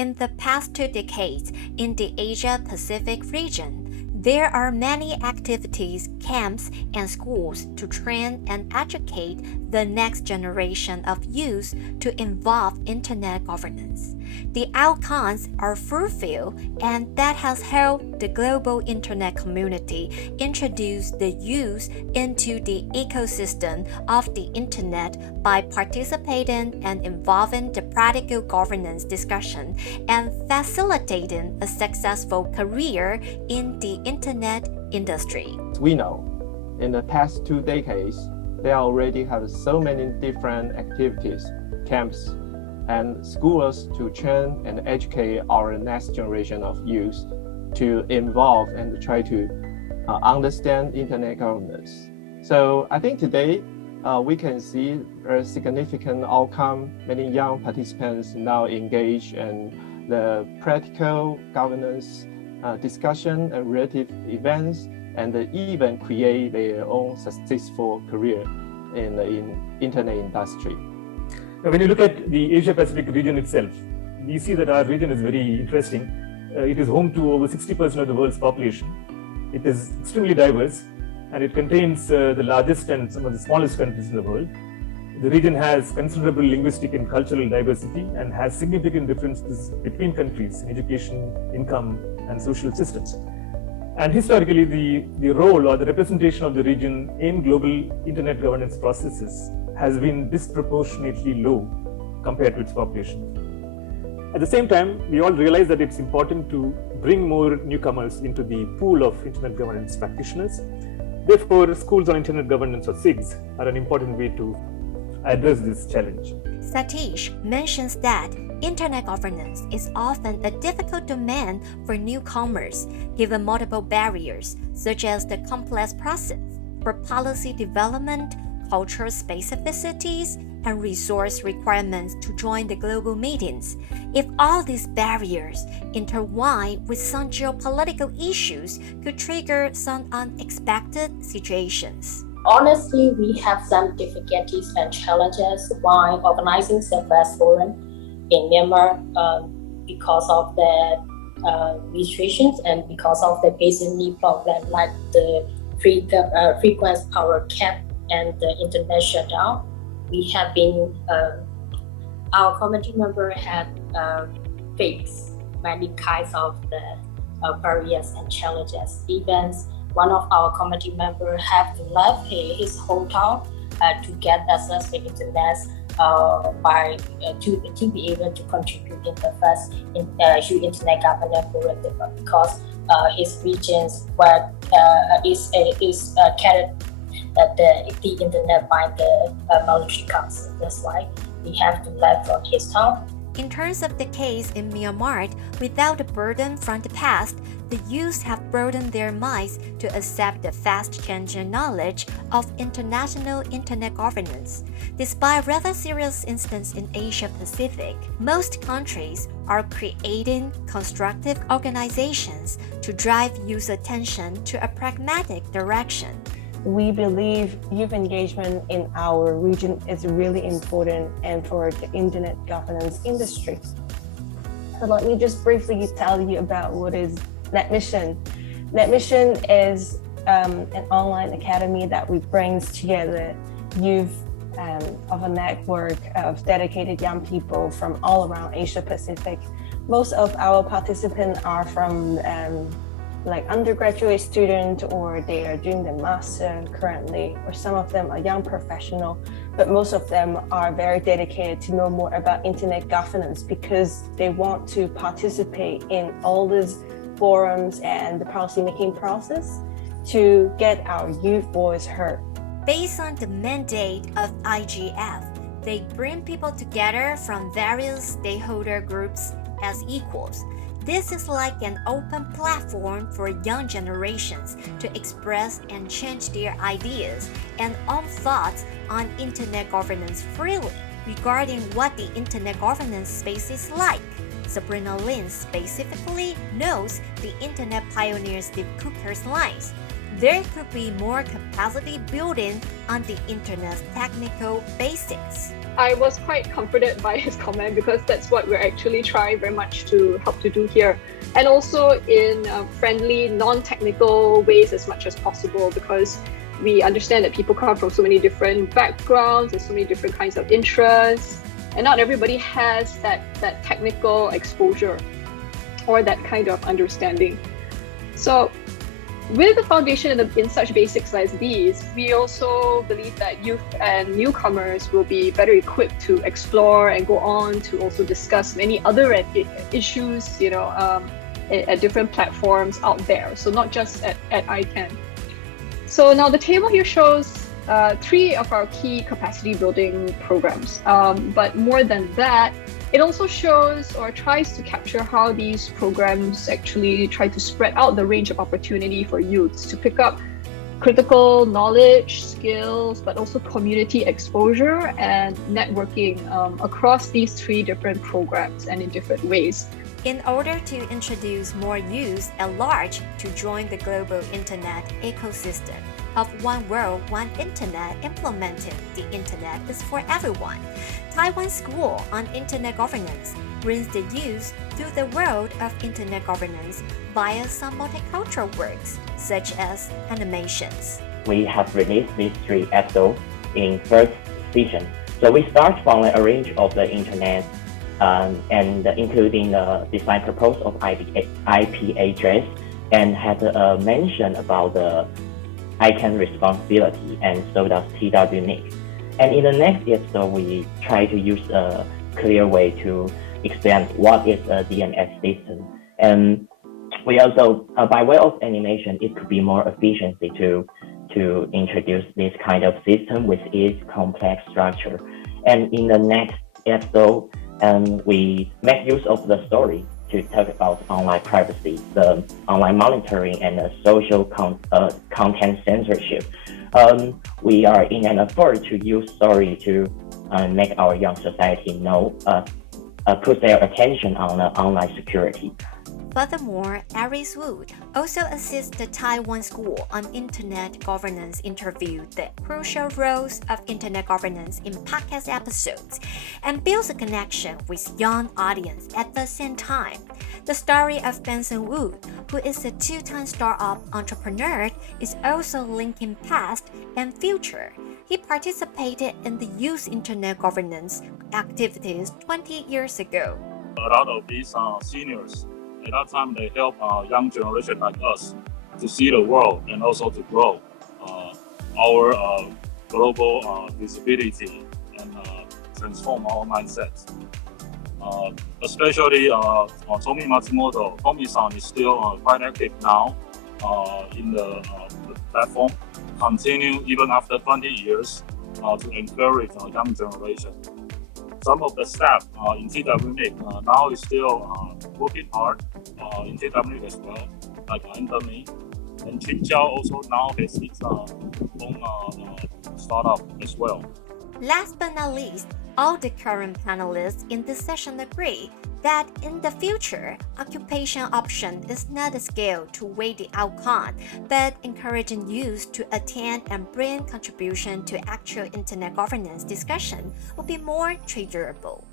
In the past 2 decades, in the Asia-Pacific region, there are many activities, camps, and schools to train and educate the next generation of youth to involve Internet governance. The outcomes are fruitful, and that has helped the global Internet community introduce the youth into the ecosystem of the Internet by participating and involving the practical governance discussion and facilitating a successful career in the Internet industry. We know in the past 2 decades, they already have so many different activities, camps, and schools to train and educate our next generation of youth to involve and try to understand Internet governance. So I think today we can see a significant outcome. Many young participants now engage in the practical governance discussion and related events, and even create their own successful career in the Internet industry. When you look at the Asia-Pacific region itself, we see that our region is very interesting. It is home to over 60% of the world's population. It is extremely diverse, and it contains the largest and some of the smallest countries in the world. The region has considerable linguistic and cultural diversity and has significant differences between countries in education, income, and social systems. And historically, the role or the representation of the region in global Internet governance processes has been disproportionately low compared to its population. At the same time, we all realize that it's important to bring more newcomers into the pool of Internet governance practitioners. Therefore, schools on Internet governance, or SIGs, are an important way to address this challenge. Satish mentions that Internet governance is often a difficult domain for newcomers, given multiple barriers, such as the complex process for policy development, cultural specificities, and resource requirements to join the global meetings. If all these barriers intertwine with some geopolitical issues, could trigger some unexpected situations. Honestly, we have some difficulties and challenges while organizing the first forum in Myanmar because of the restrictions and because of the basic need problem like the frequency power cap and the internet shutdown. We have been, our committee member had faced many kinds of the barriers and challenges. Even one of our committee members have to leave his hometown to get access to the internet to be able to contribute in the first internet governance forum because his regions were is carried the internet by the military council. That's why we have to leave from his town. In terms of the case in Myanmar, without the burden from the past, the youth have broadened their minds to accept the fast-changing knowledge of international Internet governance. Despite rather serious incidents in Asia-Pacific, most countries are creating constructive organizations to drive youth attention to a pragmatic direction. We believe youth engagement in our region is really important and for the Internet governance industry. So let me just briefly tell you about what is NetMission. NetMission is an online academy that brings together youth of a network of dedicated young people from all around Asia Pacific. Most of our participants are from like undergraduate student, or they are doing the master currently, or some of them are young professional, but most of them are very dedicated to know more about Internet governance because they want to participate in all these forums and the policy-making process to get our youth voice heard. Based on the mandate of IGF, they bring people together from various stakeholder groups as equals. This is like an open platform for young generations to express and change their ideas and own thoughts on Internet governance freely. Regarding what the Internet governance space is like, Sabrina Lin specifically knows the Internet pioneer Steve Cooper's lines. there could be more capacity building on the internet's technical basics. I was quite comforted by his comment because that's what we're actually trying very much to help to do here. And also in friendly, non-technical ways as much as possible, because we understand that people come from so many different backgrounds and so many different kinds of interests, and not everybody has that technical exposure or that kind of understanding. So with the foundation in such basics as these, we also believe that youth and newcomers will be better equipped to explore and go on to also discuss many other issues, at different platforms out there. So not just at ICANN. So now the table here shows 3 of our key capacity building programs. But more than that, it also shows or tries to capture how these programs actually try to spread out the range of opportunity for youths to pick up critical knowledge, skills, but also community exposure and networking across these 3 different programs and in different ways. In order to introduce more youth at large to join the global internet ecosystem of One World, One Internet, implementing the Internet is for everyone, Taiwan School on Internet Governance brings the youth through the world of Internet governance via some multicultural works, such as animations. We have released these 3 episodes in first season. So we start from a range of the Internet and including the design purpose of IP address, and had a mention about the ICANN responsibility, and so does TWNIC. And in the next episode, we try to use a clear way to explain what is a DNS system. And we also, by way of animation, it could be more efficiency to introduce this kind of system with its complex structure. And in the next episode, we make use of the story to talk about online privacy, the online monitoring, and the social content censorship. We are in an effort to use story to make our young society know, put their attention on online security. Furthermore, Aries Wood also assists the Taiwan School on Internet Governance interview the crucial roles of Internet governance in podcast episodes and builds a connection with young audience at the same time. The story of Benson Wood, who is a 2-time startup entrepreneur, is also linking past and future. He participated in the youth Internet governance activities 20 years ago. A lot of these seniors, at that time, they help young generation like us to see the world and also to grow our global visibility and transform our mindset. Especially Tomi Matsumoto. Tomi-san is still quite active now in the platform, continue even after 20 years to encourage young generation. Some of the staff in TWNIC now is still working hard in TWNIC as well, like Anthony. And Chin Jiao also now has its own startup as well. Last but not least, all the current panelists in this session agree that in the future, occupation option is not a scale to weigh the outcome, but encouraging youth to attend and bring contribution to actual internet governance discussion will be more triggerable.